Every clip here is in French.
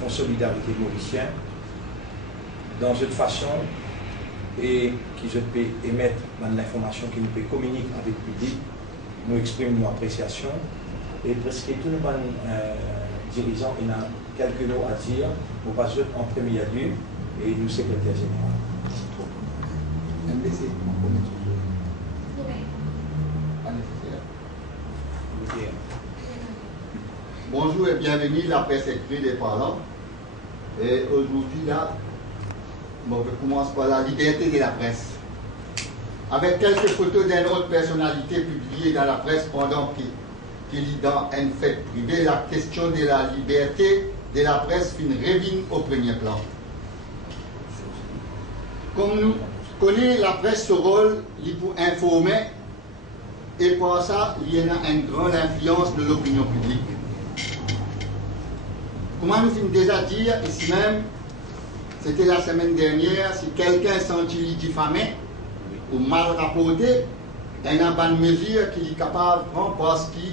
Fonds Solidarité Mauricien, dans cette façon, et qui je peux émettre l'information qui nous peut communiquer avec le public, nous exprime nos appréciations, et presque tous les dirigeants, il y a quelques mots à dire, nous passons en premier lieu, et nous secrétaire général. Bonjour et bienvenue à la presse écrite des parlants. Et aujourd'hui, là, on commence par la liberté de la presse. Avec quelques photos d'une autre personnalité publiées dans la presse pendant qu'il est dans une fête privée, la question de la liberté de la presse revient au premier plan. Comme nous connaissons la presse, ce rôle, il pour informer, et pour ça, il y a une grande influence de l'opinion publique. Comment nous finissons déjà dire ici même, c'était la semaine dernière, si quelqu'un sentit diffamé ou mal rapporté, il y a une bonne mesure qu'il est capable de prendre parce qu'il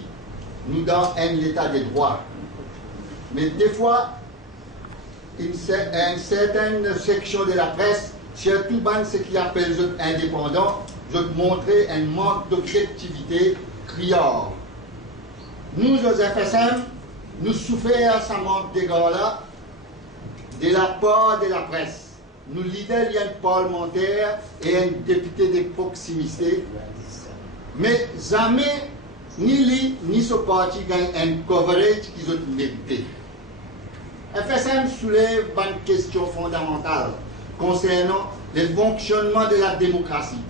nous donne un état de droit. Mais des fois, une certaine section de la presse, surtout dans ce qu'ils appellent les indépendants, je montrer un manque d'objectivité criard. Nous, aux FSM, nous souffrons à ce manque d'égard-là de la part de la presse. Nous leaders, il y a un parlementaire et un député de proximité, mais jamais ni lui ni ce parti gagnent un coverage qu'ils ont mérité. FSM soulève une question fondamentale concernant le fonctionnement de la démocratie.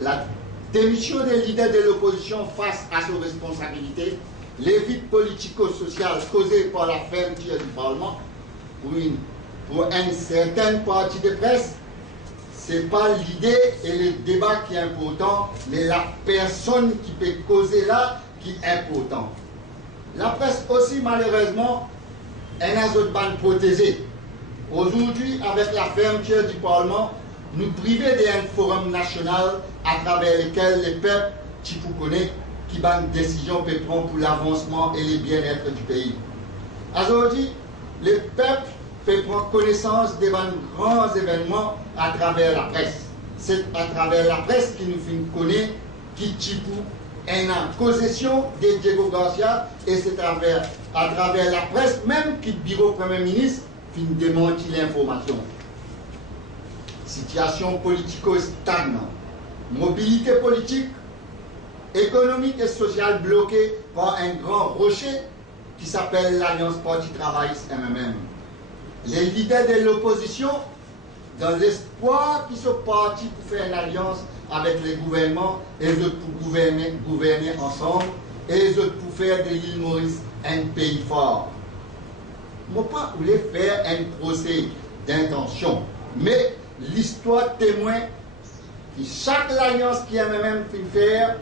La démission des leaders de l'opposition face à ses responsabilités, les vides politico-sociales causées par la fermeture du Parlement, pour une certaine partie de presse, ce n'est pas l'idée et le débat qui est important, mais la personne qui peut causer là qui est important. La presse aussi, malheureusement, est un autre ban protégé. Aujourd'hui, avec la fermeture du Parlement, nous privons d'un forum national à travers lequel les peuples, qui vous connaissent, qui prennent une décision peut prendre pour l'avancement et le bien-être du pays. Aujourd'hui, les peuples peuvent prendre connaissance des grands événements à travers la presse. C'est à travers la presse qui nous fait connaître qui Tipou est en possession de Diego Garcia et c'est à travers la presse même qui le bureau Premier ministre fin démentit l'information. Situation politico-stagnante, mobilité politique, économique et sociale bloquée par un grand rocher qui s'appelle l'Alliance Parti Travailliste MMM. Les leaders de l'opposition, dans l'espoir qu'ils soient partis pour faire une alliance avec les gouvernements et les autres pour gouverner ensemble et les autres pour faire de l'île Maurice un pays fort. Je ne veux pas voulais faire un procès d'intention, mais l'histoire témoin que chaque alliance qui MMM fait faire,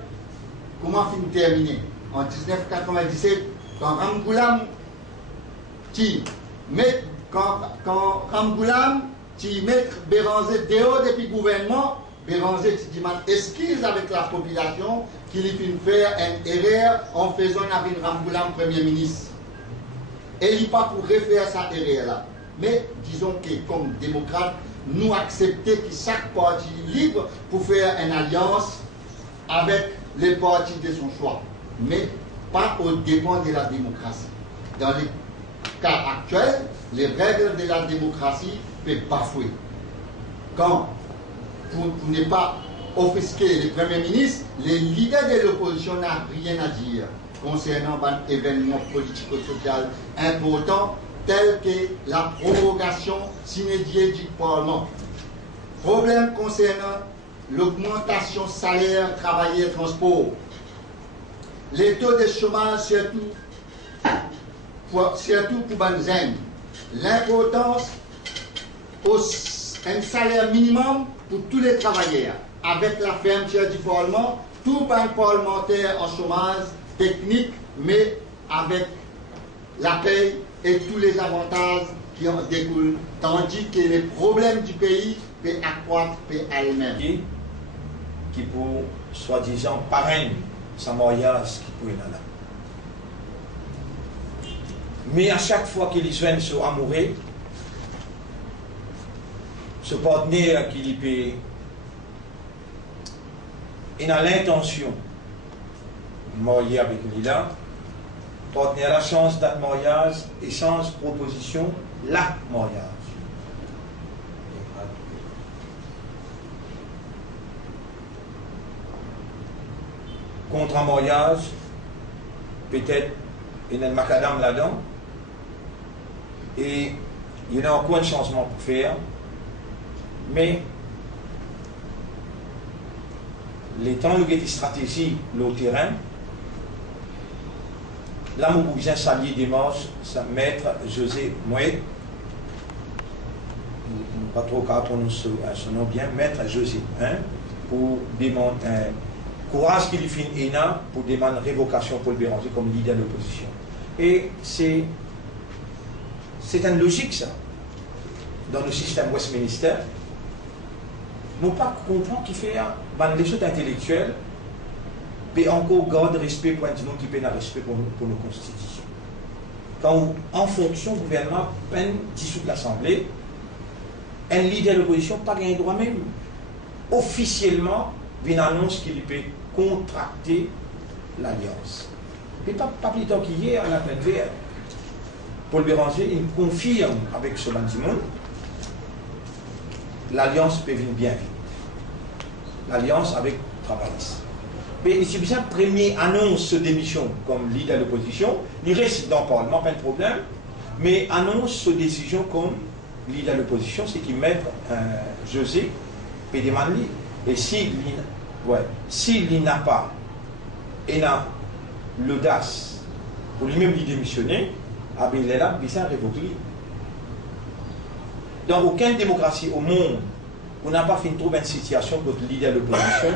comment finit terminer. En 1997, quand Ramboulam qui met Béranger dehors depuis le gouvernement, Béranger dit excuse avec la population qu'il finit faire une erreur en faisant avec Ramboulam Premier ministre. Et il n'est pas pour refaire cette erreur-là. Mais disons que comme démocrate, nous acceptons que chaque parti est libre pour faire une alliance avec les partis de son choix, mais pas au dépend de la démocratie. Dans le cas actuel, les règles de la démocratie peuvent bafouer. Quand, pour ne pas offusquer le Premier ministre, les leaders de l'opposition n'ont rien à dire concernant un événement politico-social important tel que la prorogation sine die du Parlement. Problème concernant l'augmentation salaire, travailleurs, transport. Les taux de chômage, surtout pour Banzen. L'importance d'un salaire minimum pour tous les travailleurs. Avec la fermeture du Parlement, tout un parlementaire en chômage technique, mais avec la paie et tous les avantages qui en découlent, tandis que les problèmes du pays peuvent accroître aller même. Qui pour soi-disant parrainer sa mariage qui pouvait là. Mais à chaque fois qu'ils viennent se amourer, ce partenaire qui peut, il a l'intention de marier avec lui là, partenaire la chance d'être mariage, échange, proposition, l'acte mariage. Contre un mariage, peut-être il y a un macadam là-dedans, et il y a encore un changement pour faire, mais les temps où il y a des stratégies, le terrain, là, mon cousin s'allie dimanche, c'est maître José Mouet, pas trop qu'à prononcer son nom bien, maître José, hein, pour demander courage qu'il fait ENA pour demander révocation Paul Béranger comme leader de l'opposition. Et c'est une logique, ça, dans le système Westminster. Nous pas comprendre qui fait les choses intellectuelles, mais encore garde respect pour un monde qui peine à respect pour nos constitutions. Quand en fonction du gouvernement peine dissout l'Assemblée, un leader de l'opposition n'a pas un droit même. Officiellement, une annonce qu'il peut contracter l'alliance. Et pas plus tard qu'hier, à la pleine verte, Paul Béranger, il confirme avec ce bandimon, l'alliance peut venir bien vite. L'alliance avec Travaillis. Mais c'est bien la première annonce de démission comme leader de l'opposition. Il reste dans le Parlement, pas de problème. Mais annonce sa décision comme leader de l'opposition, c'est qu'il met José Pédémanli. Et s'il n'a pas l'audace pour lui-même lui démissionner, il est là, il s'est révoqué. Dans aucune démocratie au monde, on n'a pas fait une trop bonne situation pour le leader de l'opposition,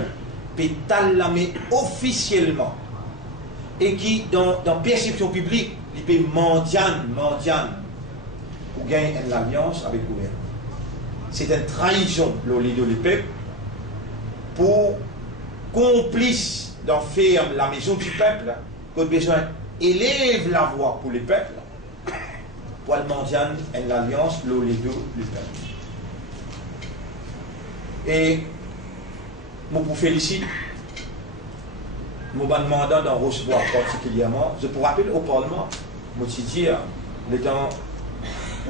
peut talamer officiellement, et qui, dans la perception publique, il peut mendiane, pour gagner une alliance avec le gouvernement. C'est une trahison, le leader du peuple, pour complice d'en faire la maison du peuple, qu'on a besoin élève la voix pour le peuple, pour le mendiane une alliance, le leader du peuple. Et je vous félicite, je vous demande dans Rochebois particulièrement, je vous rappelle au Parlement, je vous dis,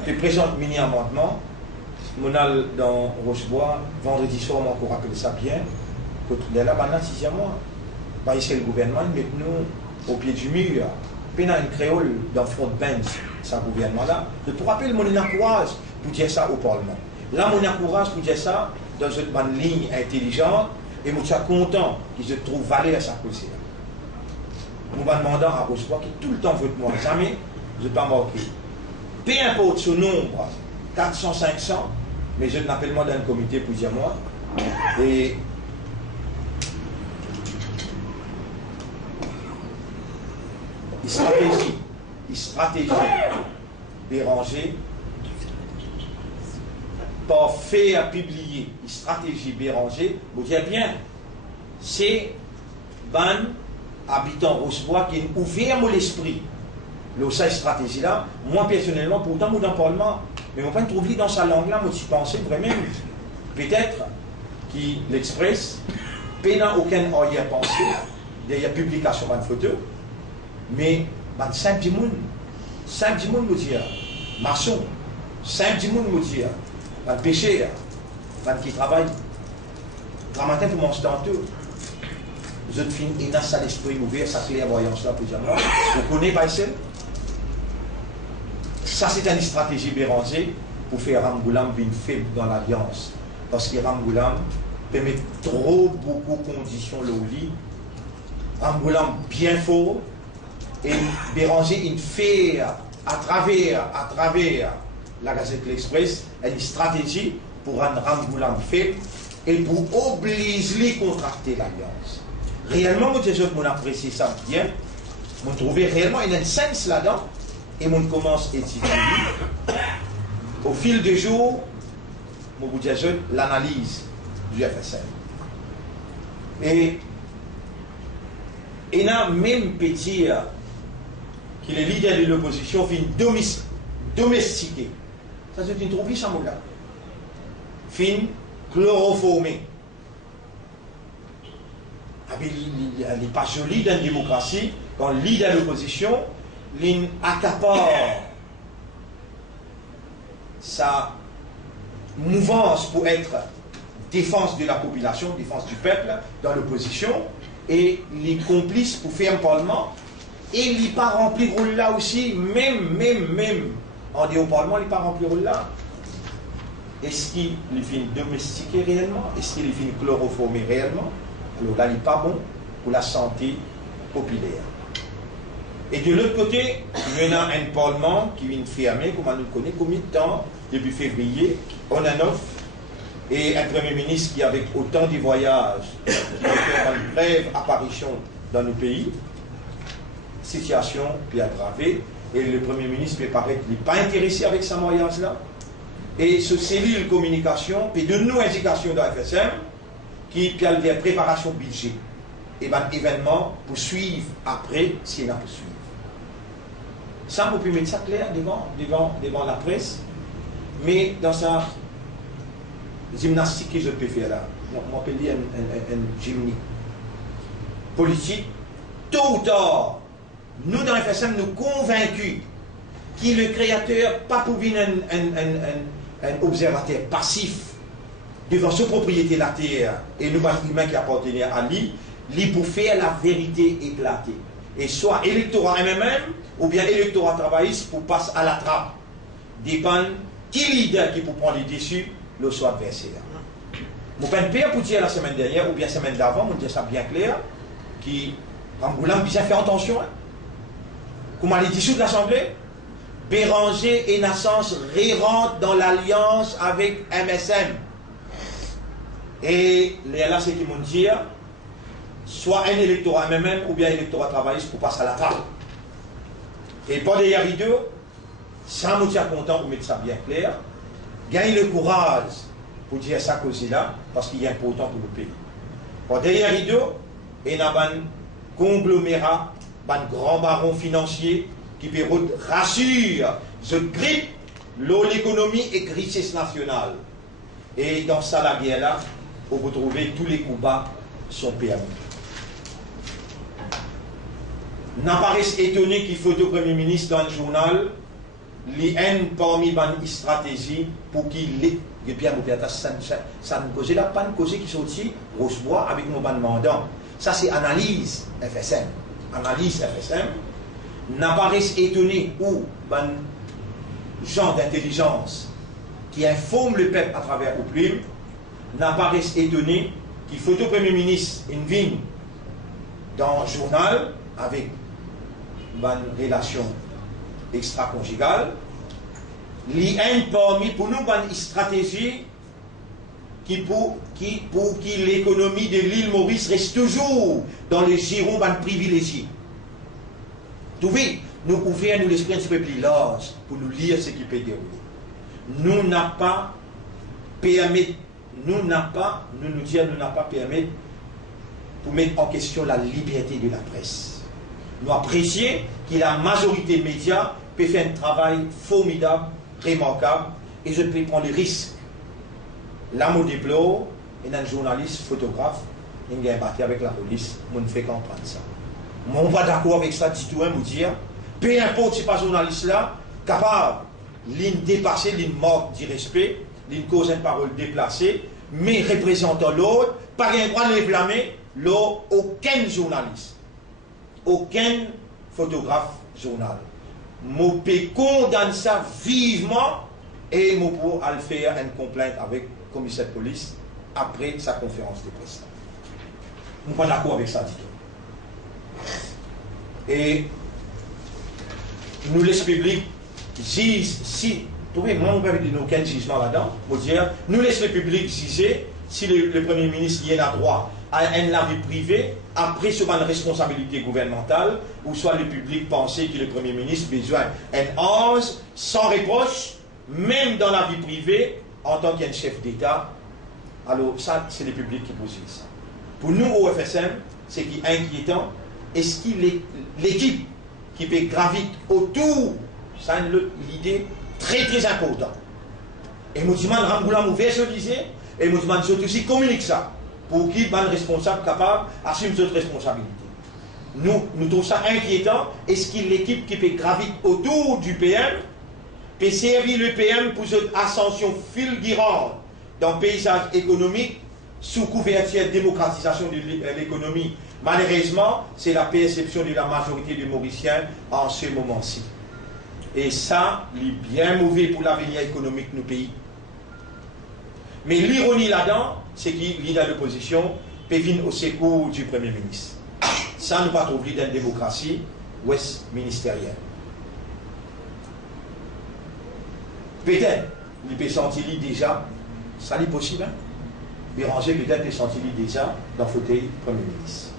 je présente mini-amendement, je suis dans Rochebois, vendredi soir, je vous rappelle ça bien, que là, maintenant, 6e mois, bah, ici, le gouvernement, il met nous au pied du mur, puis dans une créole dans front bench, ce gouvernement-là, je vous rappelle, mon encourage pour dire ça au Parlement. Là, mon encourage pour dire ça dans une ligne intelligente, et je suis content qu'il se trouve valer à sa cause. Nous demandons à Rochebois qui tout le temps veut moi, jamais je ne vais pas marquer. Peu importe ce nombre, 400, 500, mais je n'appelle moi dans le comité pour dire moi. Et stratégie Béranger, par faire publier une stratégie Béranger, vous dites bien, c'est ban habitant Rochebois qui a ouvert mon esprit. Cette stratégie-là, moi personnellement, pourtant, moi dans le Parlement, mais on ne peut pas trouver dans sa langue-là, moi, je pensais vraiment, peut-être qu'il l'expresse, il n'a aucun arrière-pensée, derrière publication de photo, mais simple du monde me dit, maçon, simple du monde me dit, pêcheur, qui travaille, grand matin pour manger dans tout. Je finis, il a ça l'esprit ouvert, sa clairvoyance-là pour dire, moi, vous connaissez pas ça? Ça, c'est une stratégie Béranger pour faire Ramgoulam une faible dans l'alliance. Parce que Ramgoulam permet beaucoup de conditions là où il lit. Ramgoulam bien fort. Et Béranger, il fait à travers la Gazette de l'Express une stratégie pour rendre Ramgoulam faible et pour obliger à contracter l'alliance. Réellement, moi, je apprécie ça bien. Je trouve réellement un sens là-dedans. Et on commence à étudier au fil des jours, je vous dis l'analyse du FSL. Et il y a même petit que les leaders de l'opposition viennent domestiquer. Ça c'est une troupe ça mot là. Fin chloroformé. Elle n'est pas jolie dans la démocratie quand le leader de l'opposition accapare sa mouvance pour être défense de la population, défense du peuple dans l'opposition, et les complices pour faire un parlement, et il n'est pas rempli ce rôle là aussi, même en dehors du parlement, il n'est pas rempli ce rôle là. Est-ce qu'il vient domestiquer réellement? Est-ce qu'il vient chloroformer réellement? Alors là, il n'est pas bon pour la santé populaire. Et de l'autre côté, il y a un parlement qui vient fermer, comme on nous connaît, combien de temps, depuis février, on a 9, et un Premier ministre qui, avec autant de voyages, qui fait une brève apparition dans nos pays, situation puis aggravée, et le Premier ministre peut paraître n'est pas intéressé avec sa voyage-là, et ce cellule communication, puis de nos indications dans FSM, qui a des préparations budget, et ben événement pour suivre après, s'il y a pour suivre. Ça, vous pouvez mettre ça clair devant la presse, mais dans sa gymnastique que je peux faire là, on peut dire un gymnique politique, tôt ou tard, nous dans FSM, nous convaincus qu'il est le créateur, pas pour venir un observateur passif devant sa propriété la terre et nous, humains qui appartenaient à lui pour faire la vérité éclater. Et soit électorat MMM ou bien électorat travailliste pour passer à la trappe. Dépend qui leader qui peut prendre les déçus, le soit adversaire. Mon père pour dire la semaine dernière ou bien la semaine d'avant, on dit ça bien clair, qui, Angoulême, bien fait attention, hein. Comment les dissoudre de l'Assemblée, Béranger et Nassance rentrent dans l'alliance avec MSM. Et là, c'est qui m'ont dit, soit un électorat MMM ou bien un électorat travailliste pour passer à la table. Et pas derrière rideau, sans me tiens content pour mettre ça bien clair, gagne le courage pour dire ça cause-là, parce qu'il est important pour le pays. Pas derrière rideau, il y a un conglomérat, un grand baron financier qui peut rassurer, je grippe l'économie et richesse nationale. Et dans ça, la guerre-là, vous retrouvez tous les combats sont permis. N'apparaît étonné qu'il faut au Premier ministre dans le journal, les haines parmi les stratégies pour qu'il ait, et bien, ça ne cause là, pas de cause qui sortit, Rochebois avec nos mandants. Ça, c'est analyse FSM. Analyse FSM. N'apparaît étonné ou, genre d'intelligence qui informe le peuple à travers le plume, n'apparaissent étonnés qu'il faut au Premier ministre une vigne dans le journal avec une relation extra-conjugale, l'IN parmi pour nous une stratégie pour que l'économie de l'île Maurice reste toujours dans les girons privilégiés. Vous voyez, nous ouvrons nous l'esprit un petit peu plus large pour nous lire ce qui peut dérouler. Nous n'avons pas permis, nous n'avons pas permis pour mettre en question la liberté de la presse. Nous apprécions que la majorité des médias peut faire un travail formidable, remarquable, et je peux prendre le risque. L'amour des déplore, et un journaliste, photographe, il a battu avec la police, on ne fait comprendre ça. On va d'accord avec ça, du tout, vous dire, peu importe si pas journaliste là, capable de dépasser l'une morte du respect, l'une cause une parole déplacée, mais représentant l'autre, pas un droit de les blâmer, aucun journaliste, aucun photographe journal. Je peux condamner ça vivement et je peux faire une complainte avec le commissaire de police après sa conférence de presse. Je ne suis pas d'accord avec ça du tout. Et nous laissons le public juger si, vous voyez, moi, on ne peut pas dire aucun jugement là-dedans, nous laissons le public juger si le Premier ministre y a droit à un avis privé, après sur une responsabilité gouvernementale, ou soit le public pensait que le Premier ministre a besoin d'un ange sans reproche, même dans la vie privée, en tant qu'un chef d'État. Alors ça, c'est le public qui pose ça. Pour nous, au FSM, ce qui est inquiétant, est-ce que l'équipe qui peut graviter autour, ça c'est l'idée très très importante. Et nous demandons Ramboula nous visualiser, et nous demandons surtout aussi communiquer ça, pour qu'il soit responsable capable d'assumer cette responsabilité. Nous trouvons ça inquiétant. Est-ce qu'il l'équipe qui peut graviter autour du PM peut servir le PM pour cette ascension fulgurante dans le paysage économique sous couverture de démocratisation de l'économie? Malheureusement, c'est la perception de la majorité des Mauriciens en ce moment-ci. Et ça, c'est bien mauvais pour l'avenir économique de nos pays. Mais l'ironie là-dedans, c'est qu'il est dans l'opposition, peut venir au secours du Premier ministre. Ça, nous pas trouver dans la démocratie ouest ministérielle. Peut-être, il peut sentir déjà, ça n'est possible, hein? Béranger peut-être peut sentir déjà dans le fauteuil Premier ministre.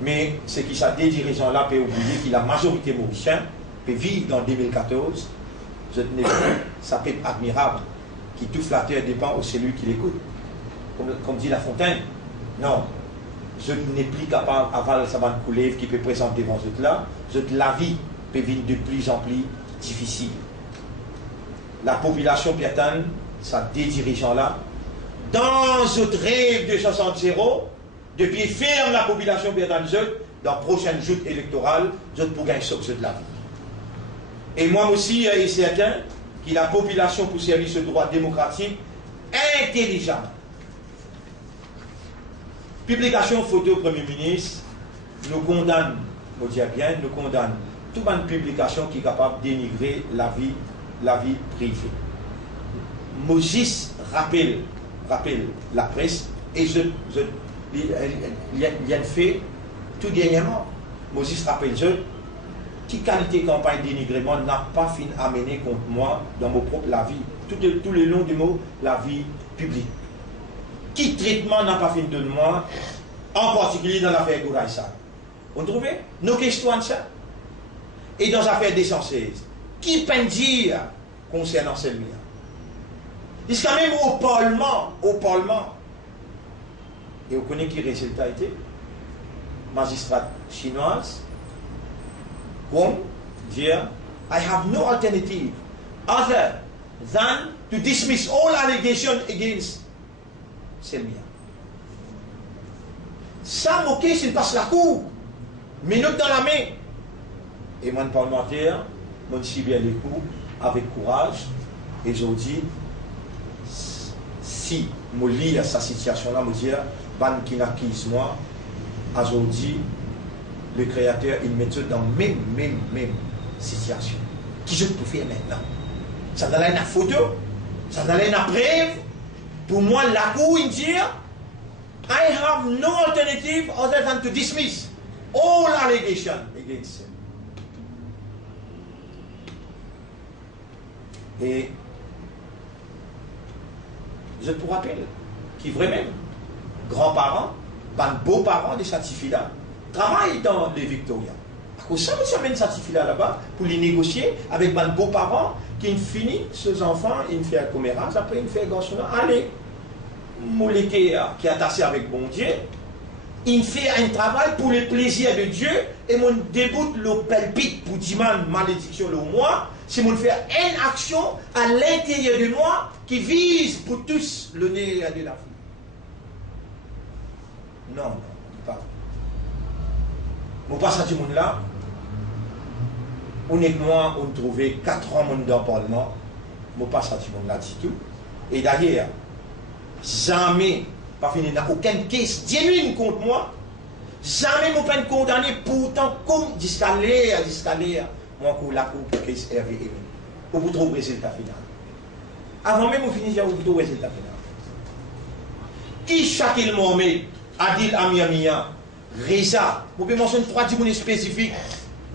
Mais c'est qui ça, des dirigeants là peuvent oublier que la majorité mauricienne peut vivre dans 2014. Ça peut être admirable, qui tout flatteur dépend au celui qui l'écoute. Comme dit La Fontaine, non, je n'ai plus capable d'avoir sa bande couleuvre qui peut présenter devant eux là. La vie peut venir de plus en plus difficile. La population piétonne, ça des dirigeants là, dans ce rêve de 60-0, depuis ferme la population piétonne, dans la prochaine joute électorale, pour gagner ce de la vie. Et moi aussi, il est certain que la population pour servir ce droit démocratique intelligent. Publication photo Premier ministre, nous condamne, nous dire bien, nous condamne toute une publication qui est capable de dénigrer la vie privée. Moses rappelle la presse et il y a fait tout dernièrement. Moses rappelle qui qualité de campagne de dénigrement n'a pas fini à mener contre moi dans mon propre la vie, tout le long du mot la vie publique. Qui traitement n'a pas fini de moi, en particulier dans l'affaire Gouraïsa. Vous trouvez nos questions de ça? Et dans l'affaire d'essentiels, qui peut dire concernant celle-là? Jusqu'à même au Parlement, et vous connaissez qui le résultat était? Magistrat chinoise, comme dire, I have no alternative other than to dismiss all allegations against Selmia. Ça, ok, c'est passe la cour. Minute dans la main. Et moi, parlementaire, moi, je suis bien les coups, avec courage, et je dis, si je lis sa situation-là, je dis, ban qui n'acquise moi, aujourd'hui, le créateur, il met dans la même situation. Qui je peux faire maintenant? Ça donne une photo, ça donne une preuve. Pour moi, la cour, il dit, I have no alternative other than to dismiss all allegations against him. Et je vous rappelle qui vraiment, grands-parents, beaux-parents de cette fille-là, travaillent dans les Victoria. À cause de ça, nous amène cette fille-là là-bas pour les négocier avec mes beaux-parents qui finissent ces enfants, ils font un commerce, après ils font un garçon, allez, Mouleke qui est attaché avec bon Dieu, il fait un travail pour le plaisir de Dieu et mon début le palpite pour dire malédiction le moi, c'est mon faire une action à l'intérieur de moi qui vise pour tous l'honneur de la vie. Non, pas. Mon pas à ce monde-là, honnêtement, on trouvait 4 ans dans le Parlement, mon pas à ce monde-là du tout. Et d'ailleurs, jamais, pas fini, n'a aucune caisse genuine contre moi. Jamais mon peine condamné, pourtant, comme jusqu'à l'air, moi, pour la cour pour caisse RVE, pour vous trouver le résultat final. Avant même, on finit, j'ai vous trouver le résultat final. Qui chaque Mohamed, Adil Amiamia, Reza, vous pouvez mentionner 3 personnes spécifiques,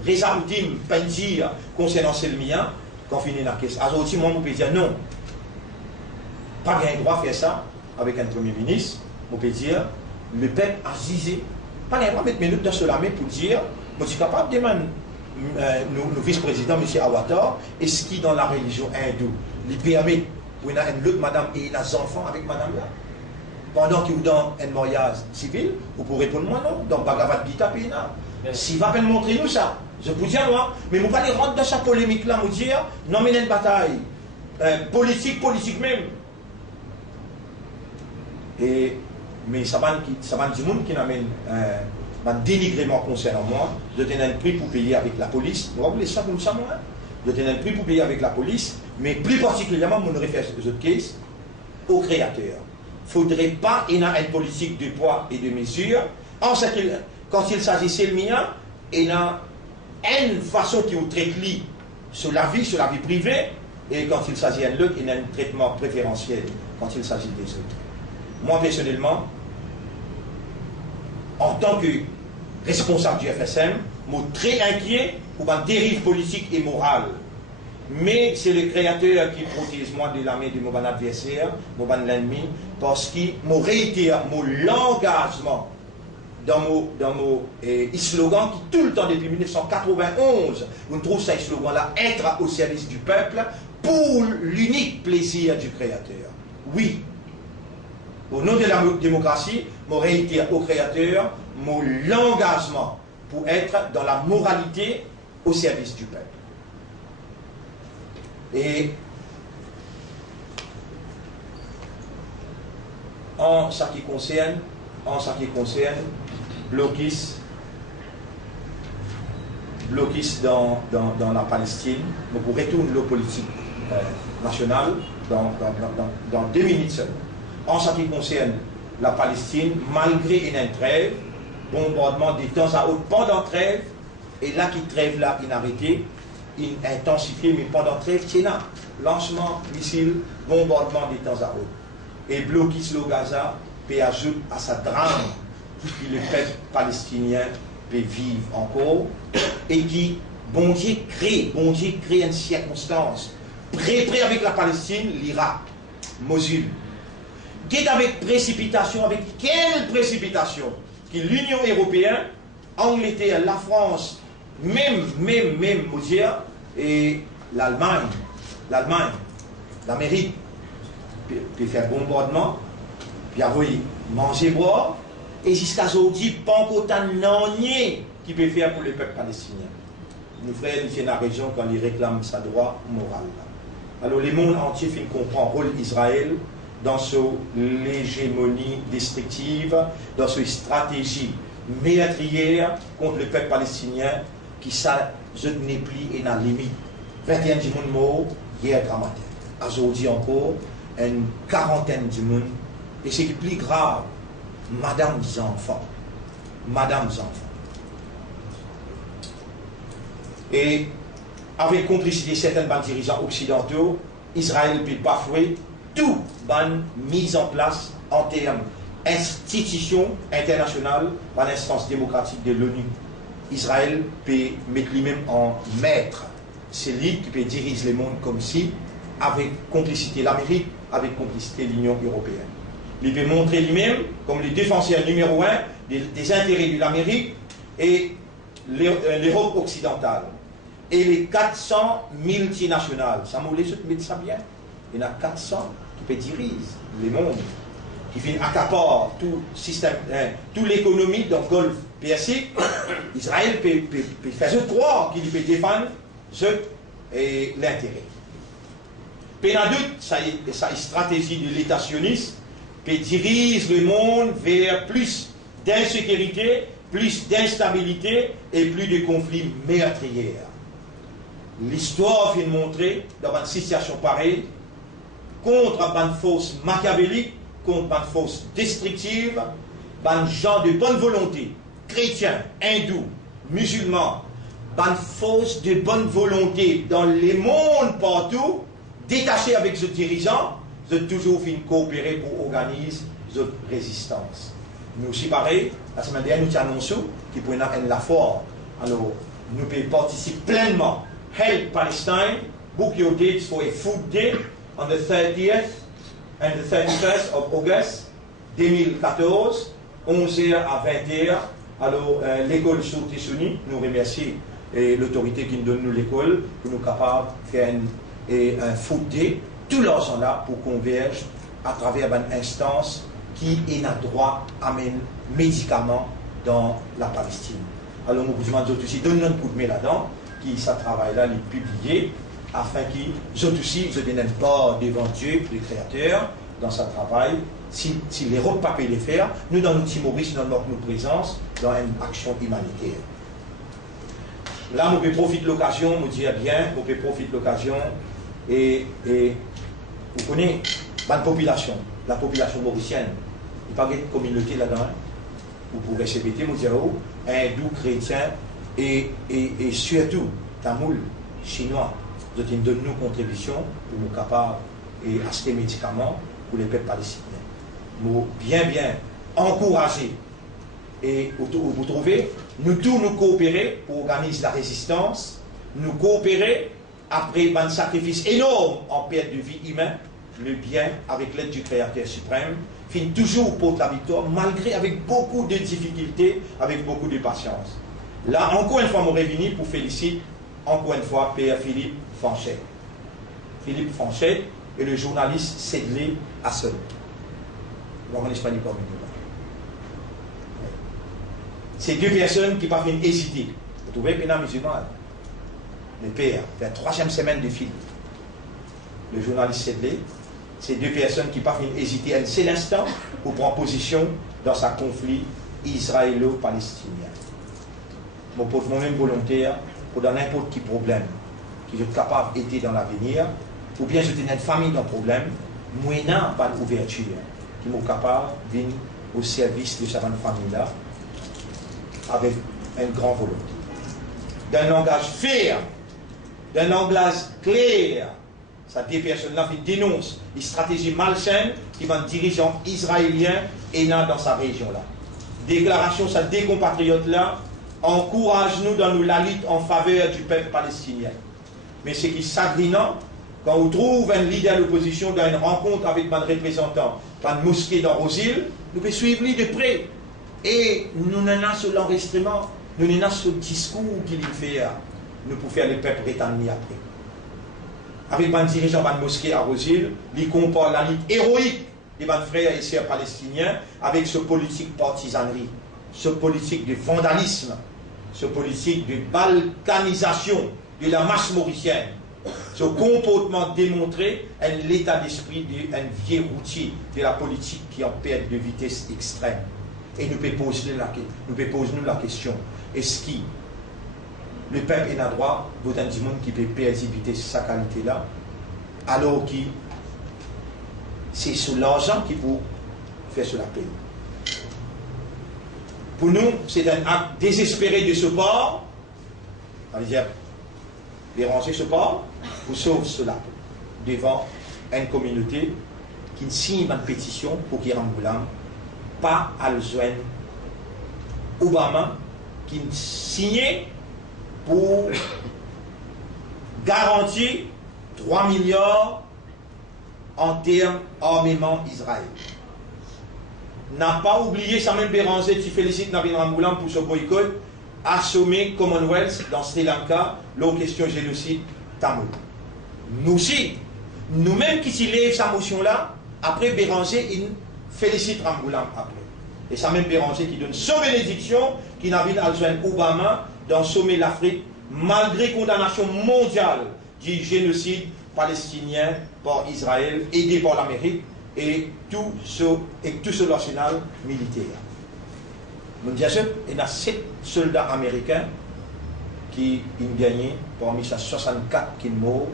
Reza Oudim, Pendir, concernant Selmia, quand on finit la caisse. Aujourd'hui, moi, je peux dire non. Pas bien droit de faire ça avec un Premier ministre. On peut dire, le peuple a gisé. Pas bien droit de mettre minutes dans cela pour dire, je suis capable de demander nos vice-présidents, M. Awatar, est-ce qui dans la religion hindoue, lui permet, pour une autre madame et des enfants avec madame là, pendant qu'il est dans un mariage civil, vous pouvez répondre moi non, dans Bhagavad Gita, si va peine montrer nous ça. Je peux dire moi, mais je ne vais pas rentrer dans cette polémique-là, je dire, non, mais il y a une bataille politique même. Mais ça va du monde qui amène un dénigrement concernant moi, je donne un prix pour payer avec la police. Vous voyez ça comme ça, moi? Je donne un prix pour payer avec la police, mais plus particulièrement, je réfère ce case au créateur. Il ne faudrait pas y avoir une politique de poids et de mesure. Quand il s'agissait de mien, il y a une façon qui vous traite sur la vie privée, et quand il s'agit de l'autre, il y a un traitement préférentiel quand il s'agit des autres. Moi, personnellement, en tant que responsable du FSM, je suis très inquiet pour une dérive politique et morale. Mais c'est le créateur qui protège moi de la main de mon adversaire, mon ennemi, parce qu'il m'a réitéré mon engagement dans mon slogan qui tout le temps depuis 1991, on trouve ce slogan-là, être au service du peuple pour l'unique plaisir du créateur. Oui, au nom de la démocratie, je réitère au créateur mon engagement pour être dans la moralité au service du peuple. Et en ce qui concerne blocus dans la Palestine, nous pourrons retourner la politique nationale dans 2 minutes seulement. En ce qui concerne la Palestine, malgré une trêve, bombardement de temps à autre pendant trêve, et là qui trêve là inarrêté, intensifié, mais pendant trêve, c'est là. Lancement, missile, bombardement de temps à autre. Et blocus le Gaza peut ajouter à sa drame que le peuple palestinien peut vivre encore, et qui, bon Dieu crée une circonstance. Prêt avec la Palestine, l'Irak, Mosul. Qui est avec précipitation, avec quelle précipitation que l'Union européenne, Angleterre, la France, même, et l'Allemagne, l'Amérique, peut faire bombardement, puis envoyer manger, boire, et jusqu'à aujourd'hui, pas encore tant d'année qui peut faire pour le peuple palestinien. Nos frères, ils sont dans la région quand ils réclament sa droit moral. Alors, le monde entier fait comprendre le rôle d'Israël dans son hégémonie destructive, dans sa stratégie meurtrière contre le peuple palestinien qui n'est plus et n'a limite. 21 du monde mort hier dramatique. Aujourd'hui encore, une quarantaine du monde. Et ce qui est plus grave, Madame enfants. Et avec complicité de certains dirigeants occidentaux, Israël peut bafouer tout ban mise en place en termes institutions internationales par l'instance démocratique de l'ONU. Israël peut mettre lui-même en maître. C'est lui qui peut diriger le monde comme si, avec complicité l'Amérique, avec complicité l'Union européenne. Il peut montrer lui-même comme le défenseur numéro 1 des intérêts de l'Amérique et l'Europe occidentale. Et les 400 multinationales, ça m'a laissé mettre ça bien. Il y en a 400 qui peuvent diriger le monde, qui viennent accaparer tout système, toute l'économie dans le Golfe Persique. Israël peut faire croire qu'il peut défendre l'intérêt. Pénadoute, ça est stratégie de l'État sioniste, peut diriger le monde vers plus d'insécurité, plus d'instabilité et plus de conflits meurtriers. L'histoire vient montrer, dans une situation pareille, contre une force machiavélique, contre une force destructive, un gens de bonne volonté, chrétiens, hindous, musulmans, une force de bonne volonté dans le monde partout, détachés avec ce dirigeant, de toujours fin coopérer pour organiser cette résistance. Nous aussi pareil, la semaine dernière nous annonçons qu'il pourrait y avoir la force. Alors, nous pouvons participer pleinement. Help Palestine, book your dates for a food day on the 30th and the 31st of August 2014, 11h à 20h. Alors, l'école Sûreté Sunni nous remercie l'autorité qui nous donne l'école pour nous capables de faire un food day. Tout l'argent là pour converger à travers une instance qui est droit à mettre médicaments dans la Palestine. Alors nous vous demandons aussi, donne un coup de main là-dedans, qui ça travaille là, les publier, afin qu'ils aussi, ils ne viennent pas devant Dieu, le Créateur, dans sa travail. Si les autres ne peuvent pas les faire, nous, dans notre Maurice, dans notre présence, dans une action humanitaire. Là, on peut profiter de l'occasion, on dit bien, on peut profiter de l'occasion, et vous connaissez la population mauricienne, il n'y a pas de communauté là-dedans. Vous pouvez CBT, vous dire, hindou, chrétien, et surtout, tamoul, chinois, vous donnez nos contributions pour nous capables d'acheter des médicaments pour les peuples palestiniens. Nous bien encourager et vous trouvez, nous tous nous coopérer pour organiser la résistance, nous coopérer après un sacrifice énorme en perte de vie humaine, le bien avec l'aide du Créateur suprême, finit toujours pour la victoire, malgré avec beaucoup de difficultés, avec beaucoup de patience. Là, encore une fois, mon révenu pour féliciter, encore une fois, Père Philippe Fanchet. Philippe Fanchet et le journaliste Sedley Hassan. C'est deux personnes qui parviennent à hésiter. Vous trouvez Pénal musulman, le père, la 3e semaine de film. Le journaliste Sedley, c'est deux personnes qui parviennent à hésiter un seul instant pour prendre position dans ce conflit israélo-palestinien. Mon pour moi-même volontaire, pour dans n'importe quel problème qui est capable d'aider dans l'avenir, ou bien je tenais une famille dans le problème, moyennant pas d'ouverture, qui m'ont capable de venir au service de cette famille-là avec une grande volonté. D'un langage ferme, d'un langage clair, ça des personnes-là qui dénoncent les stratégies malsaines qui vont dirigeants israéliens et dans sa région-là. Déclaration, ça des compatriotes-là, encourage-nous dans la lutte en faveur du peuple palestinien. Mais ce qui est sagrinant, quand on trouve un leader de l'opposition dans une rencontre avec un représentant, dans une mosquée dans Rosil, nous pouvons suivre lui de près. Et nous n'avons sur l'enregistrement, nous n'avons sur le discours qu'il fait, nous pouvons faire le peuple rétablir après. Avec un dirigeant de la mosquée à Rosil, il compare la lutte héroïque des frères et sœurs palestiniens avec ce politique partisanerie, ce politique de vandalisme, ce politique de balkanisation de la masse mauricienne. Ce comportement démontré l'état d'esprit d'un vieux routier de la politique qui en perd de vitesse extrême. Et nous pouvons poser la question, est-ce que le peuple est en droit, vous avez du monde qui peut perdre sa qualité-là, alors que c'est sur l'argent qu'il faut faire sur la peine. Pour nous, c'est un acte désespéré de ce port, ça veut dire déranger ce port, pour sauver cela devant une communauté qui signe une pétition pour qu'il remboulame pas à le joindre Obama qui signait pour garantir 3 milliards en termes d'armement Israël. N'a pas oublié ça même Béranger qui félicite Navin Ramboulam pour ce boycott assommé Commonwealth dans Sri Lanka, l'eau question génocide Tamoul. Nous aussi, nous-mêmes qui s'y lèvent sa motion-là, après Béranger, il félicite Ramboulam après. Et ça même Béranger qui donne sa bénédiction, qui n'a vu à joindre Obama dans sommet l'Afrique, malgré condamnation mondiale du génocide palestinien par Israël, aidé par l'Amérique, et tout ce l'arsenal militaire. Nous disons, il y a 7 soldats américains qui ont gagné, parmi ces 64 qui sont morts,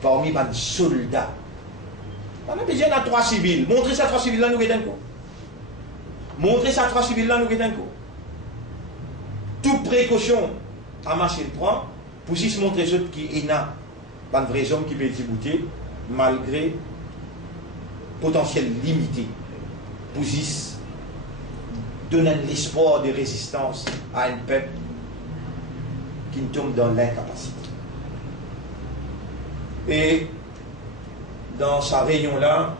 parmi les soldats. On a besoin de 3 civils. Montrez ces 3 civils-là, nous avons quoi. Montrez ces 3 civils-là, nous avons quoi. Toute précaution à machine prend pour se montrer ceux qui est là, pas de vrais hommes qui peuvent débouter, malgré potentiel limité, pour donner l'espoir de résistance à un peuple qui tombe dans l'incapacité. Et dans sa réunion-là,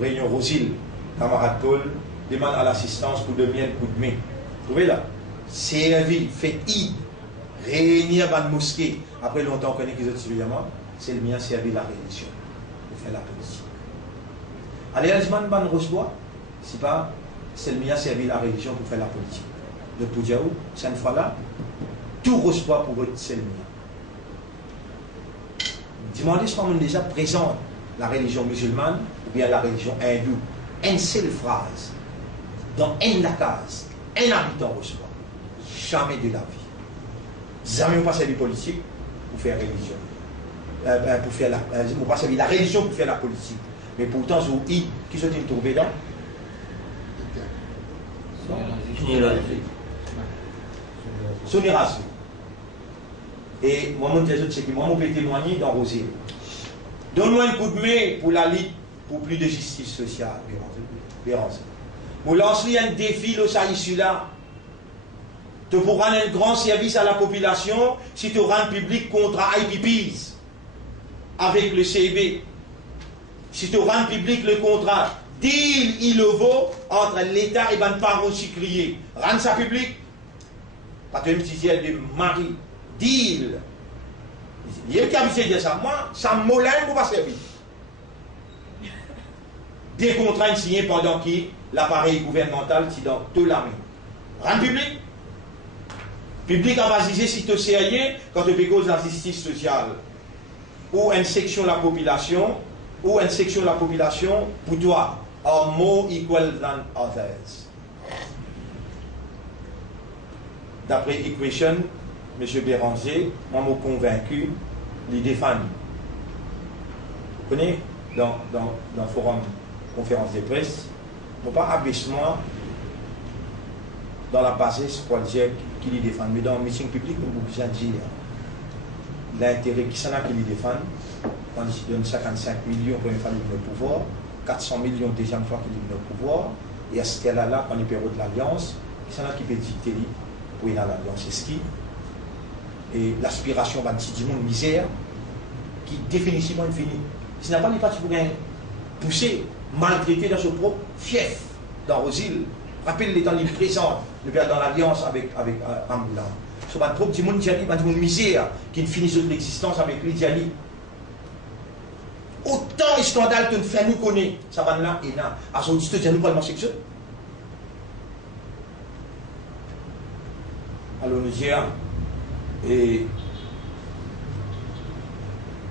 réunion Rosil, camarade Paul, demande à l'assistance pour donner un coup de main. Vous trouvez là? Servir, fait réunir dans la mosquée. Après longtemps qu'on connaît qu'ils ont suffisamment, c'est le mien servir la religion, pour faire la politique. Allez, Alzman Ban Rosebois, c'est pas, c'est le mien servir la religion pour faire la politique. de Poudiaou, cette fois-là, tout reçoit pour eux c'est le mien. Demandez si on déjà présente la religion musulmane ou bien la religion hindoue. Une seule phrase, dans une la case, un habitant reçoit. Jamais de la vie. Jamais on passe du politique pour faire religion. Pour faire on passe la religion pour faire la politique. Mais pourtant, qui sont-ils trouvés là? Son Erasme. Et moi, je peux témoigner dans Rosé. Donne-moi un coup de main pour la lutte pour plus de justice sociale. Vous lancez un défi, là. Tu pourras rendre un grand service à la population si tu rends public contre IPPs avec le CIB. Si tu rends public le contrat, deal il le vaut entre l'État et les parents sucriers. Rends ça public. Pas de petit de mari. Deal. Il y a qui a dit ça. Moi, ça m'olène pour pas servir. Des contrats signés pendant que l'appareil gouvernemental est dans toute la main. Rends public. Public a basé si tu sais quand tu cause la justice sociale. Ou une section de la population, ou une section de la population pour toi, are more equal than others. D'après Equation, M. Béranger, moi m'a convaincu, les défendre. Vous connaissez, dans le forum conférence de presse, non pas abaissement dans la bassesse projet qui les défendent, mais dans le meeting public, nous pouvons dire l'intérêt qui s'en a qui les défendent, quand ils donnent 55 millions pour une famille de pouvoir, 400 millions deuxième fois qu'ils donnent le pouvoir, et à ce cas-là, quand ils perdent de l'alliance, qui s'en a qui peut dicter pour aller dans l'alliance, c'est ce qui et l'aspiration d'un petit monde misère qui définitivement est fini. Ce n'est pas les partis pour pousser, maltraiter dans son propre fief, dans Rosil. Rappelle les temps les présents, dans l'alliance avec Amboulan. Ce n'est pas trop petit monde qui a dit, misère qui finit toute l'existence avec lui, Diali. Autant de scandales que nous faisons, nous connaissons, ça va là et là. À son titre, nous parlons sexuel. Alors nous disons, et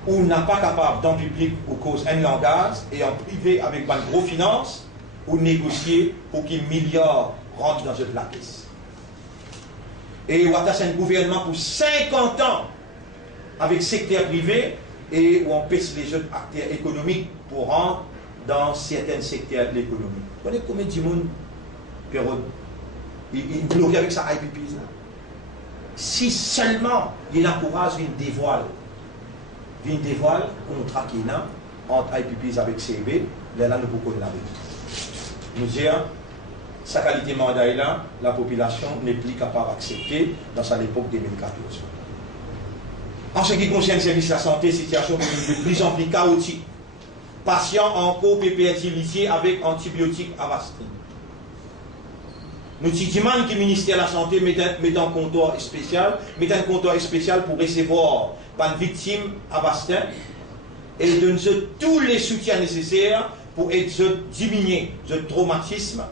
on n'a pas capable dans le public au cause un langage et en privé avec une grosse finance ou négocier pour qu'un milliard rentre dans cette caisse. Et on a un gouvernement pour 50 ans avec le secteur privé et où on pèse les autres acteurs économiques pour rentrer dans certains secteurs de l'économie. Vous voyez combien de monde il bloque avec sa IPP là? Si seulement il encourage une dévoile contrat qui est là entre IPPs avec CB, là nous pouvons la nous dire sa qualité mandat est là, la population n'est plus capable d'accepter dans sa époque 2014. En ce qui concerne le service de la santé, situation de plus en plus chaotique. Patients en cours PPRT avec antibiotiques Avastin. Nous demandons que le ministère de la Santé mette un comptoir spécial, pour recevoir les victimes Avastin et donner tous les soutiens nécessaires pour diminuer le traumatisme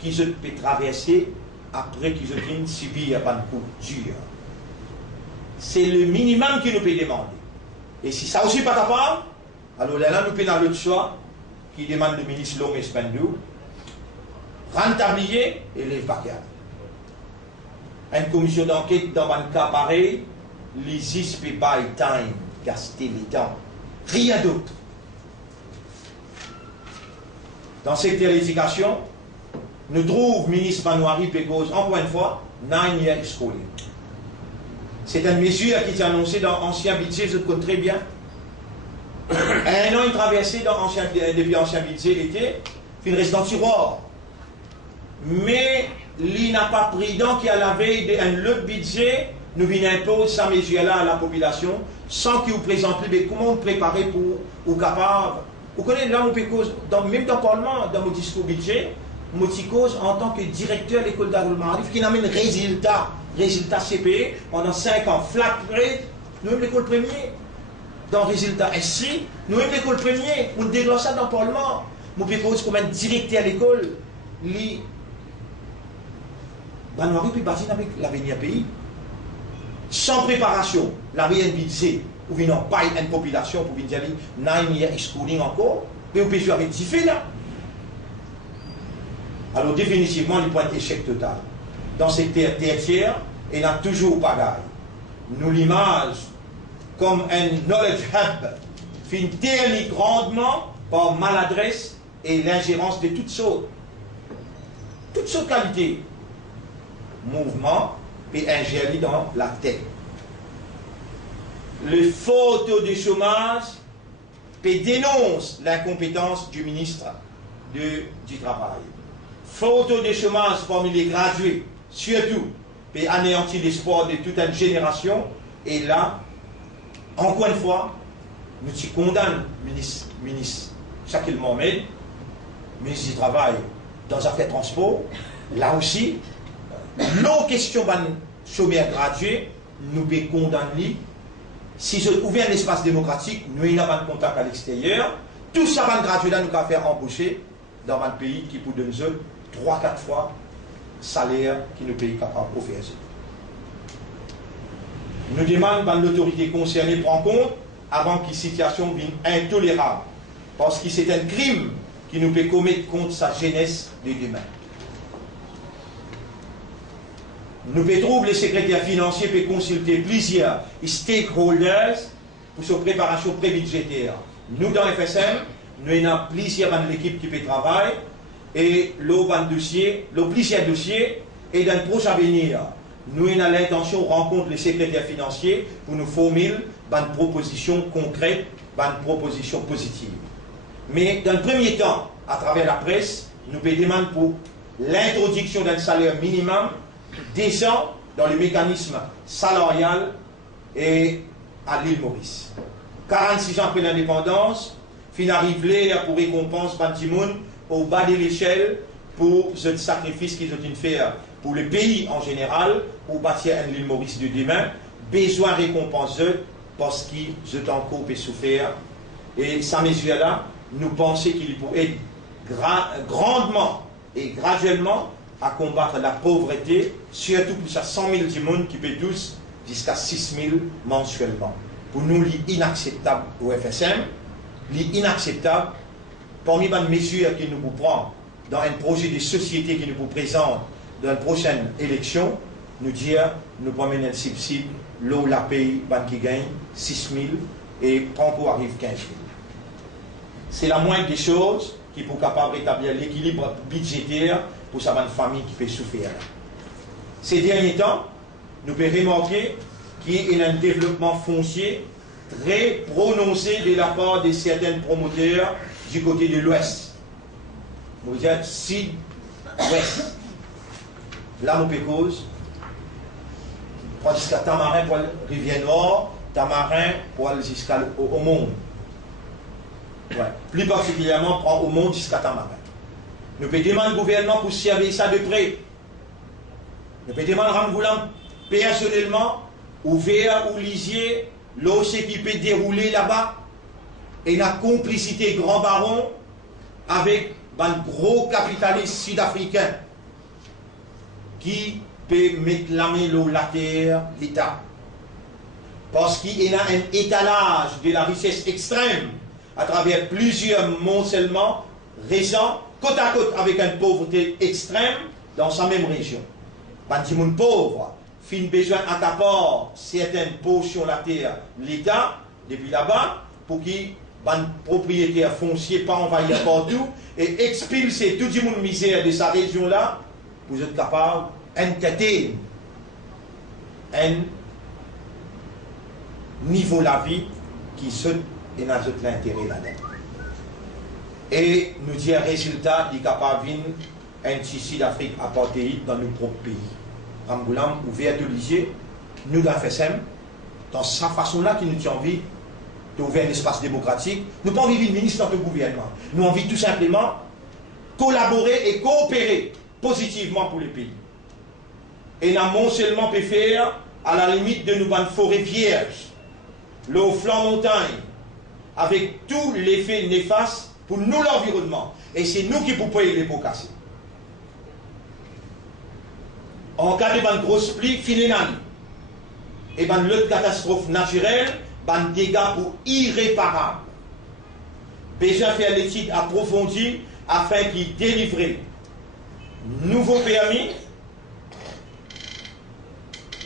qu'ils peuvent traverser après qu'ils ont subi un coup dur. C'est le minimum que nous pouvons demander. Et si ça aussi pas capable, alors là nous pouvons l'autre choix qui demande le ministre Lomé Spendou. Rentabiliser et les vacances. Une commission d'enquête dans un cas pareil, l'ISIS peut buy time, gaster les temps. Rien d'autre. Dans le secteur de l'éducation, nous trouvons le ministre Manouari Pégose, encore une fois, 9 years schooling. C'est une mesure qui est annoncée dans l'ancien budget, je le connais très bien. Un an, il traversait depuis l'ancien budget était une résidence tiroir. Mais il n'a pas pris donc à la veille d'un autre budget, nous venons imposer sa mesure-là à la population sans qu'il vous présente plus comment vous préparer pour ou capable. Vous connaissez là, même dans le Parlement, dans mon discours budget, mon cause en tant que directeur de l'école d'Agro-Marif qui n'amène résultat CPE pendant 5 ans, flat rate, nous sommes l'école première. Dans le résultat SI, nous sommes l'école première, on déclenche ça dans le Parlement. Mon cause comme un directeur de l'école, ben, on aurait bâtir avec l'avenir pays. Sans préparation, la BNBC, ou bien non, pas une population pour venir dire, 9 years schooling encore, mais on peut jouer avec 10 faits là. Alors, définitivement, le point d'échec total. Dans cette tertiaire, il n'y a toujours pas d'ail. Nous, l'image, comme un knowledge hub, finit terni grandement par maladresse et l'ingérence de toutes sortes de qualités. Mouvement et ingérer dans la tête. Le faux taux de chômage dénonce l'incompétence du ministre du Travail. Faux taux de chômage parmi les gradués, surtout, peut anéantir l'espoir de toute une génération. Et là, encore une fois, nous t'y condamnons, ministre Shakil Mohamed, ministre du Travail, dans l'affaire transport. Là aussi, nos questions de chômeurs gradués, nous pouvons condamner. Si je ouvre un espace démocratique, nous n'avons pas de contact à l'extérieur. Tout ça, les gradués là, nous pouvons faire embaucher dans un pays qui peut donner 3-4 fois le salaire qui nous pays capable d'offrir. Nous demandons que l'autorité concernée prenne compte avant que la situation devienne intolérable. Parce que c'est un crime qui nous peut commettre contre sa jeunesse de demain. Nous pouvons trouver les secrétaires financiers pour consulter plusieurs stakeholders pour sa préparation pré-budgétaire. Nous, dans FSM, nous avons plusieurs de l'équipe qui peut travailler et plusieurs dossiers et dans le prochain avenir, nous avons l'intention de rencontrer les secrétaires financiers pour nous formuler une proposition concrète, une proposition positive. Mais dans le premier temps, à travers la presse, nous pouvons demander pour l'introduction d'un salaire minimum décent dans le mécanisme salarial et à l'île Maurice. 46 ans après l'indépendance, fin arrive là pour récompense Bantimoun au bas de l'échelle pour ce sacrifice qu'ils ont fait pour le pays en général, pour bâtir une île Maurice de demain, besoin de récompense parce qu'ils ont encore souffert. Et sa mesure-là, nous pensons qu'il pourrait aider grandement et graduellement à combattre la pauvreté, surtout pour ces 100 000 du monde qui peut tous jusqu'à 6 000 mensuellement. Pour nous, l'inacceptable au FSM, l'inacceptable, parmi les mesures qu'il nous prend dans un projet de société qui nous présente dans la prochaine élection, nous dire, nous promener un cible, l'eau la paye, qui gagne 6 000 et Panko arrive 15 000. C'est la moindre des choses qui pour capable rétablir l'équilibre budgétaire pour sa famille qui peut souffrir. Ces derniers temps, nous pouvons remarquer qu'il y a un développement foncier très prononcé de la part de certains promoteurs du côté de l'Ouest. Vous dites sud-ouest. Là, nous pouvons cause. Jusqu'à Tamarin pour la rivière Nord, Tamarin pour aller jusqu'à au monde. Ouais. Plus particulièrement, prend au monde jusqu'à Tamarin. Nous pouvons demander au gouvernement pour surveiller ça de près. Nous pouvons demander à Ramgoulam personnellement, ouvert ou lisier, l'OC qui peut dérouler là-bas, et la complicité grand baron avec un gros capitaliste sud-africain qui peut mettre la main dans la terre, l'État. Parce qu'il y a un étalage de la richesse extrême à travers plusieurs moncellements récents, côte à côte avec une pauvreté extrême dans sa même région. Les gens pauvres fin besoin d'accaparer certaines portions de la terre, l'État, depuis là-bas, pour qu'ils les propriétaires fonciers pas envahir partout et expulser tout le monde misère de sa région-là, vous êtes capable d'enquêter un niveau de la vie qui se et n'a pas l'intérêt là-dedans. Et nous dire résultat, il est capable de un tissu d'Afrique apartheid dans nos propres pays. Ramgoulam, ouvert de l'IG, nous dans FSM, dans sa façon-là qui nous tient envie d'ouvrir un espace démocratique. Nous n'avons pas envie de ministre dans le gouvernement. Nous avons envie tout simplement collaborer et coopérer positivement pour les pays. Et nous avons seulement pu faire à la limite de nous une forêt vierge, le flanc montagne, avec tout l'effet néfaste pour nous l'environnement. Et c'est nous qui pouvons payer les pots cassés. en cas de grosse pluie, finénal. Et l'autre catastrophe naturelle, dégâts pour irréparables. Besoin faire l'étude approfondie afin qu'il délivre nouveau permis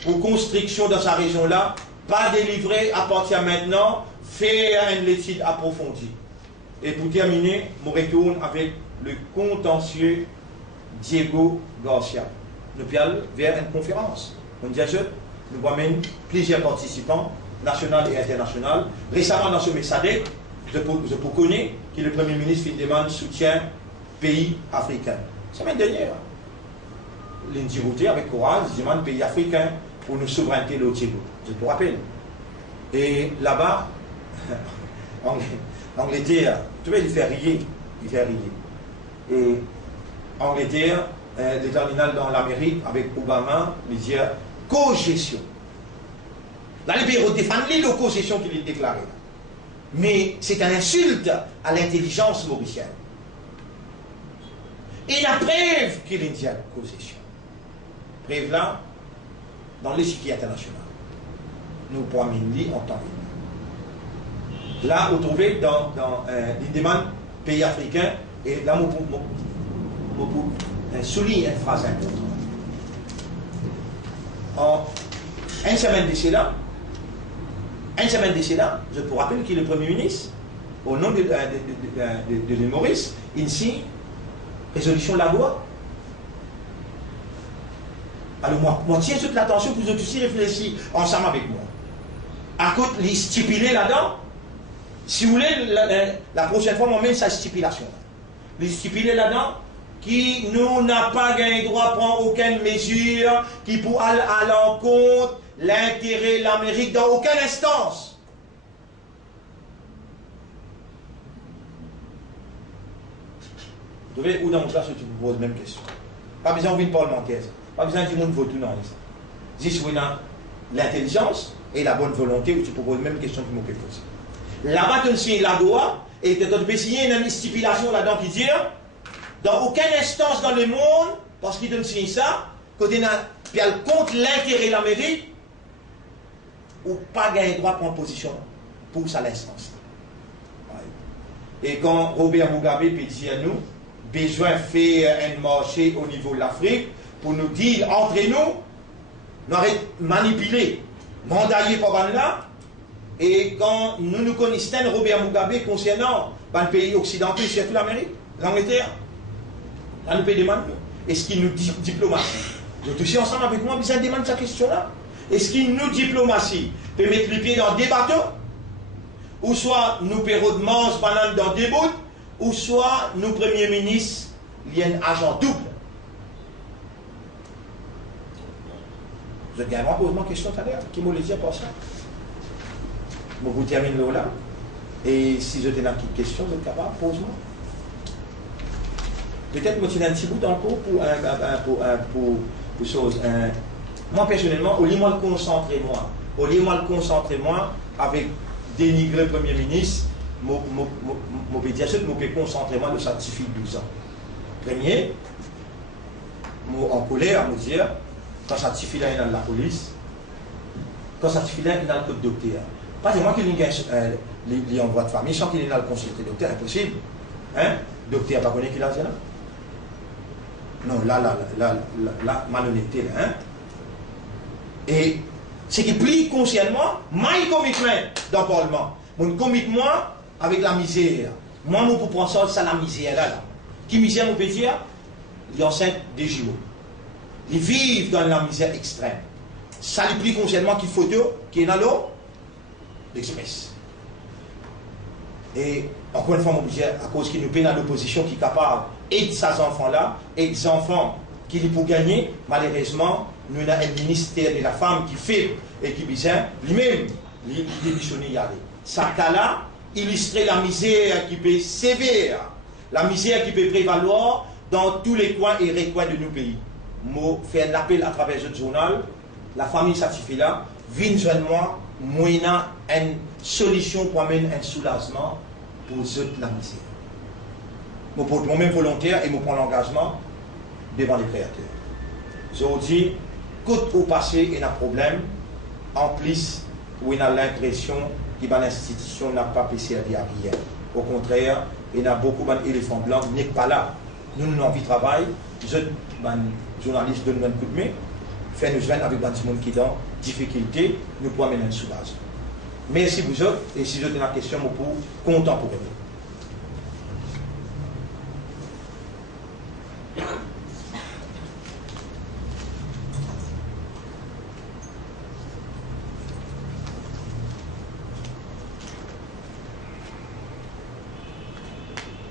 pour construction dans sa région là, pas délivré à partir de maintenant, faire une étude approfondie. Et pour terminer, je retourne avec le contentieux Diego Garcia. Nous allons vers une conférence. Nous avons plusieurs participants, nationaux et internationaux. Récemment, dans ce message, je connais que le Premier ministre demande soutien pays africains. Semaine dernière, l'individu avec courage demande pays africains pour nos souverainetés de Diego. Je te rappelle. Et là-bas, Angleterre, tu vois, il fait rire. Il fait rire. Et Angleterre, le terminal dans l'Amérique avec Obama, il dit co-gestion. Là, les pays défendent la co-gestion qu'il a déclarée. Mais c'est une insulte à l'intelligence mauricienne. Et la preuve qu'il a dit co-gestion. Preuve là, dans l'échiquier international. Nous pourrons en temps. Là, vous trouvez dans une demande pays africains, et là, je souligne une phrase importante. En une semaine de cela, je vous rappelle que le Premier ministre, au nom de l'île Maurice, ici, résolution la loi. Alors moi tiens toute l'attention pour que vous aussi réfléchissez ensemble avec moi. À côté, les stipuler là-dedans, si vous voulez, la prochaine fois, on met sa stipulation. Les stipuler là-dedans, qui nous n'a pas gagné droit à prendre aucune mesure qui pour aller à l'encontre l'intérêt de l'Amérique dans aucune instance. Vous devez, ou dans mon place, tu me poses la même question. Pas besoin d'une parlementaire. Pas besoin du monde vote tout dans les. Juste l'intelligence et la bonne volonté où tu proposes la même question que je me pose. Là-bas, tu signes la loi et tu peux signer une stipulation là-dedans qui dit dans aucune instance dans le monde, parce qu'il donne signer ça, côté contre l'intérêt de l'Amérique, ou pas gagner droit pour une position pour ça l'instance. Et quand Robert Mugabe peut dire à nous, besoin de faire un marché au niveau de l'Afrique, pour nous dire entre nous, nous arrêtons de manipuler, mandailler par là, et quand nous connaissons Robert Mugabe concernant le pays occidental, surtout l'Amérique, l'Angleterre, là nous peut demander, est-ce qu'il nous dit diplomatie? Vous tous ensemble avec moi, besoin de demander cette question-là. Est-ce qu'il nous diplomatie peut mettre les pieds dans des bateaux, ou soit nous payons de manche banane dans des bouts, ou soit nous premiers ministres, il y a un agent double. Je viens poser ma question tout à l'heure, qui me le dit pour ça. Je vous termine là. Et si je tenais une petite question, vous êtes capable, pose-moi. Peut-être que je tiens un petit bout dans le cours pour chose. Moi, personnellement, au lieu de me concentrer, moi, avec dénigrer le Premier ministre, je vais dire que je vais me concentrer, moi, le certificat de 12 ans. Premier, en colère, je vais dire, quand certificat est dans la police, quand certificat est dans le code docteur. Pas moi qui l'ai en voie de famille, sans qu'il est dans le consulté docteur, impossible. Hein? Docteur, pas connaître qu'il a dit là? Non, là, malhonnêteté, là. Hein? Et ce qui plie consciemment, my commitment dans le Parlement. Mon commitment avec la misère. Moi, je peux prendre ça, la misère là. Qui misère, on peut dire? Les enceintes des jumeaux. Ils vivent dans la misère extrême. Ça lui plie consciemment qu'il faut qui est dans l'eau l'Express. Et encore une fois, mon budget, à cause qu'il nous paie dans l'opposition qui est capable d'aider ces enfants-là, et des enfants qui les pour gagner, malheureusement, nous avons un ministère de la femme qui fait et qui vient lui-même les démissionner y aller. Ça cas-là, illustrer la misère qui peut sévère, la misère qui peut prévaloir dans tous les coins et recoins de nos pays. Moi, faire un appel à travers ce journal, la famille certifiée là, viens joindre moi, moyennant une solution pour amener un soulagement pour la misère. Je porte moi-même volontaire et je prends l'engagement devant les créateurs. Je dis, côté au passé, il y a un problème, en plus, où il a l'impression que l'institution n'a pas pu servir à rien. Au contraire, il y a beaucoup d'éléphants blancs qui n'est pas là. Nous, nous avons envie de travail, les journalistes donnent un coup de main, fait nous joindre avec des gens qui sont en difficulté, nous pouvons mener une soulage. Merci vous autres, et si vous avez une question, vous pouvez contemporainer.